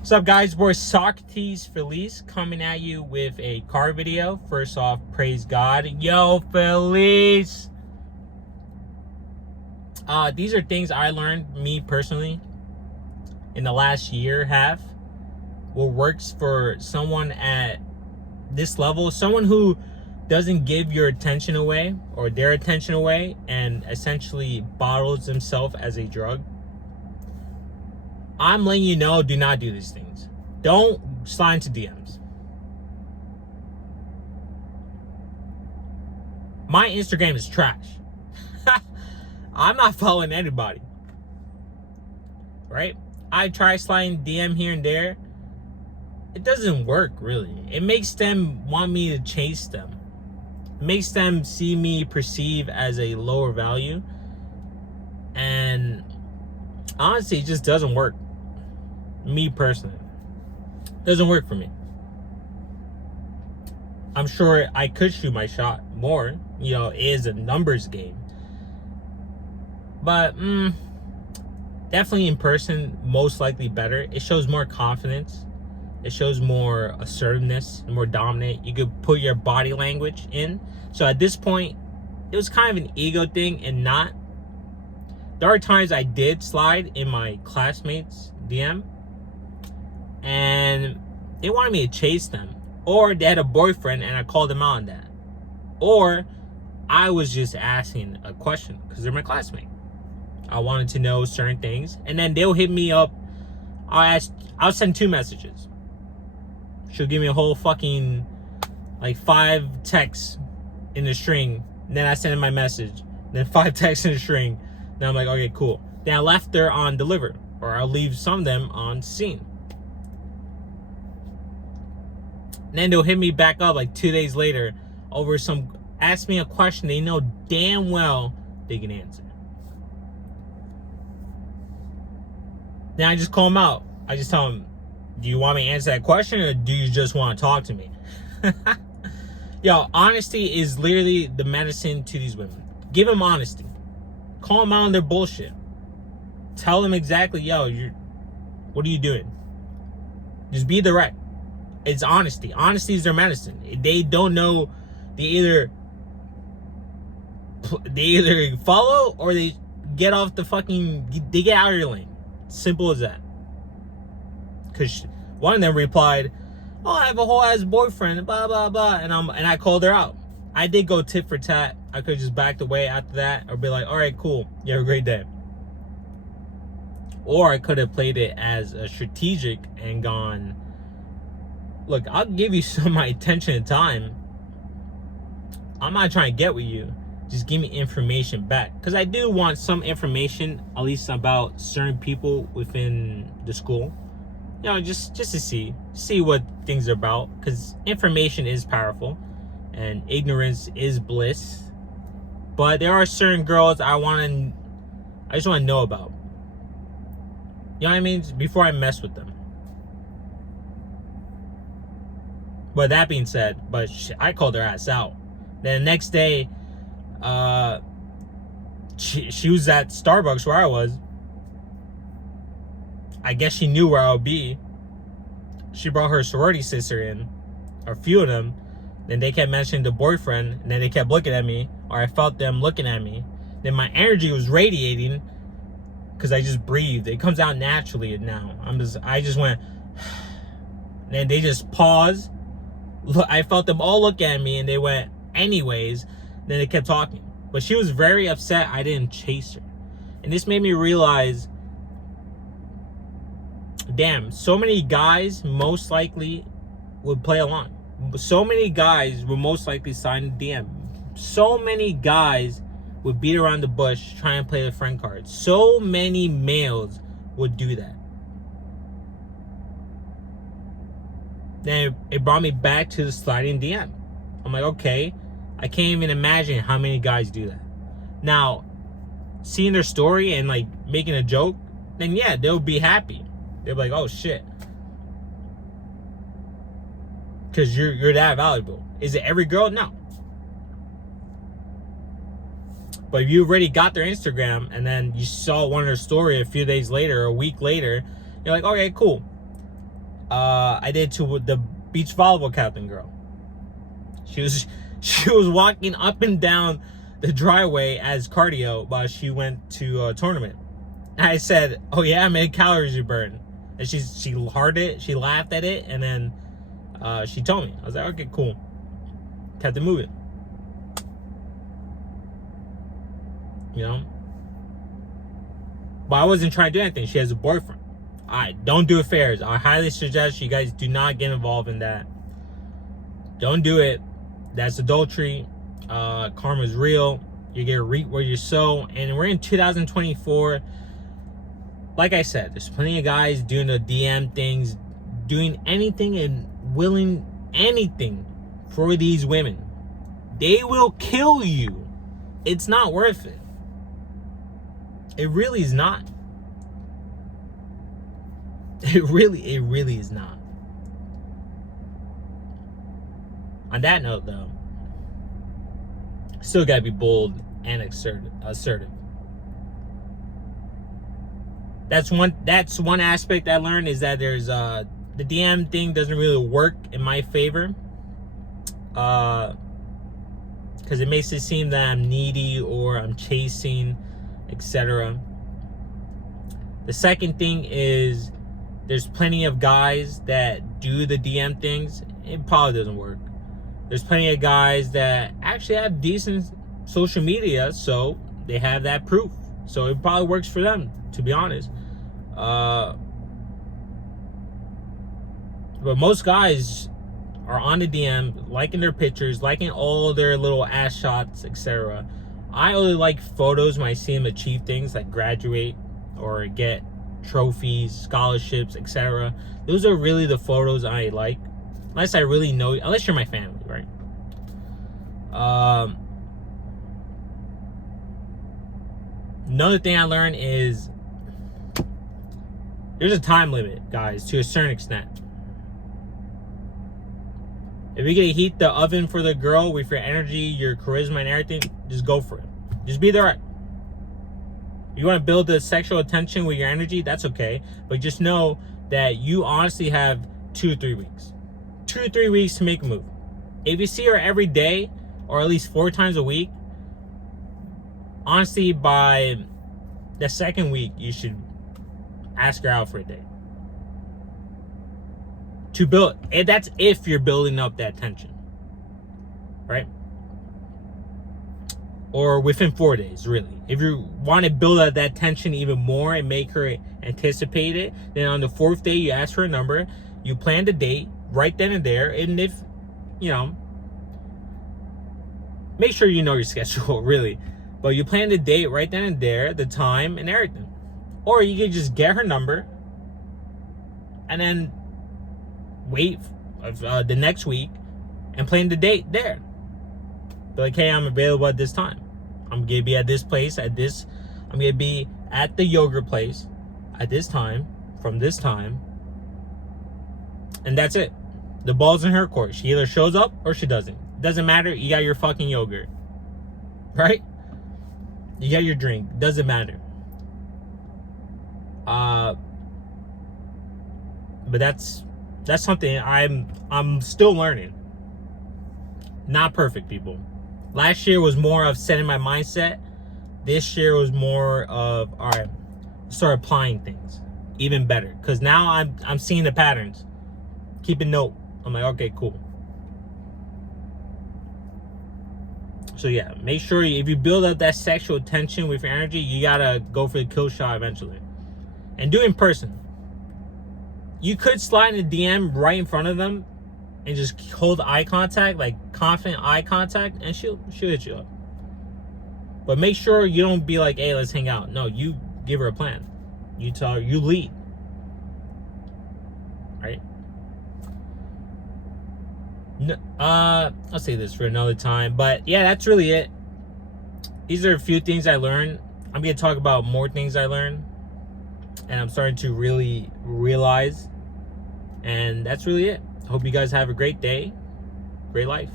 What's up, guys? We're Socrates Felice coming at you with a car video. First off, praise God. Yo, Felice! These are things I learned, me personally, in the last year half. What works for someone at this level, someone who doesn't give your attention away or their attention away and essentially bottles himself as a drug. I'm letting you know, do not do these things. Don't slide into DMs. My Instagram is trash. I'm not following anybody. Right? I try sliding DM here and there. It doesn't work, really. It makes them want me to chase them. It makes them see me perceive as a lower value. And honestly, it just doesn't work. Me personally, doesn't work for me. I'm sure I could shoot my shot more. You know, it is a numbers game. But definitely in person, most likely better. It shows more confidence. It shows more assertiveness, more dominant. You could put your body language in. So at this point, it was kind of an ego thing and not. There are times I did slide in my classmates' DM. And they wanted me to chase them, or they had a boyfriend and I called them out on that, or I was just asking a question because they're my classmate. I wanted to know certain things, and then they'll hit me up. I'll send 2 messages. She'll give me a whole fucking like 5 texts in a string, and then I send her my message, then 5 texts in a string. Then I'm like, okay, cool. Then I left her on deliver, or I'll leave some of them on seen. And then they'll hit me back up like 2 days later over ask me a question they know damn well they can answer. Then I just call them out. I just tell them, do you want me to answer that question or do you just want to talk to me? Yo, honesty is literally the medicine to these women. Give them honesty. Call them out on their bullshit. Tell them exactly, yo, what are you doing? Just be direct. It's honesty. Honesty is their medicine. They don't know. They either follow or they get off the fucking. They get out of your lane. Simple as that. Cause one of them replied, "Oh, I have a whole ass boyfriend." Blah blah blah. And I called her out. I did go tit for tat. I could have just backed away after that, or be like, "All right, cool. You have a great day." Or I could have played it as a strategic and gone, look, I'll give you some of my attention and time. I'm not trying to get with you. Just give me information back. Because I do want some information, at least about certain people within the school. You know, just to see what things are about. Because information is powerful. And ignorance is bliss. But there are certain girls I just want to know about. You know what I mean? Before I mess with them. But that being said, I called her ass out. Then the next day, she was at Starbucks where I was. I guess she knew where I would be. She brought her sorority sister in, or a few of them. Then they kept mentioning the boyfriend, and then they kept looking at me, or I felt them looking at me. Then my energy was radiating because I just breathed. It comes out naturally now. I just went. Then they just paused. I felt them all look at me and they went anyways. Then they kept talking. But she was very upset I didn't chase her. And this made me realize, damn, so many guys most likely would play along. So many guys would most likely sign a DM. So many guys would beat around the bush trying to play the friend card. So many males would do that. Then it brought me back to the sliding DM. I'm like, okay, I can't even imagine how many guys do that. Now, seeing their story and like making a joke, then yeah, they'll be happy. They'll be like, oh shit. Because you're that valuable. Is it every girl? No. But if you already got their Instagram and then you saw one of their story a few days later or a week later, you're like, okay, cool. I did to the beach volleyball captain girl. She was walking up and down the driveway as cardio while she went to a tournament. And I said, "Oh yeah, how many calories you burn?" And she laughed at it, and then she told me. I was like, "Okay, cool." Kept it moving. You know? But I wasn't trying to do anything. She has a boyfriend. Alright, don't do affairs. I highly suggest you guys do not get involved in that. Don't do it. That's adultery. Karma's real. You get reap where you sow. And we're in 2024. Like I said, there's plenty of guys doing the DM things, doing anything and willing anything for these women. They will kill you. It's not worth it. It really is not. It really is not. On that note, though, still gotta be bold and assertive. That's one aspect I learned, is that there's the DM thing doesn't really work in my favor, because it makes it seem that I'm needy or I'm chasing, etc. The second thing is, there's plenty of guys that do the DM things. It probably doesn't work. There's plenty of guys that actually have decent social media, so they have that proof. So it probably works for them, to be honest. But most guys are on the DM, liking their pictures, liking all their little ass shots, etc. I only like photos when I see them achieve things like graduate or get trophies, scholarships, etc. Those are really the photos I like. Unless I really know, unless you're my family, right? Another thing I learned is there's a time limit, guys, to a certain extent. If you're gonna heat the oven for the girl with your energy, your charisma, and everything, just go for it. Just be there. You want to build the sexual attention with your energy, that's okay. But just know that you honestly have 2 to 3 weeks. 2 to 3 weeks to make a move. If you see her every day, or at least 4 times a week, honestly, by the second week, you should ask her out for a date. To build, and that's if you're building up that tension, right? Or within 4 days, really. If you want to build up that tension even more and make her anticipate it, then on the 4th day, you ask for a number, you plan the date right then and there, and if, you know, make sure you know your schedule, really. But you plan the date right then and there, the time and everything. Or you can just get her number and then wait the next week and plan the date there. Be like, hey, I'm available at this time. I'm gonna be at this place I'm gonna be at the yogurt place at this time, from this time, and that's it. The ball's in her court. She either shows up or she doesn't. Doesn't matter. You got your fucking yogurt, right? You got your drink. Doesn't matter. But that's something I'm still learning. Not perfect, people. Last year was more of setting my mindset. This year was more of, all right, start applying things even better. Because now I'm seeing the patterns. Keep a note. I'm like, okay, cool. So yeah, make sure if you build up that sexual tension with your energy, you gotta go for the kill shot eventually. And do it in person. You could slide in a DM right in front of them and just hold eye contact, like confident eye contact, and she'll hit you up. But make sure you don't be like, hey, let's hang out. No, you give her a plan. You tell her, you lead. Right? No, I'll say this for another time. But yeah, that's really it. These are a few things I learned. I'm going to talk about more things I learned. And I'm starting to really realize. And that's really it. Hope you guys have a great day. Great life.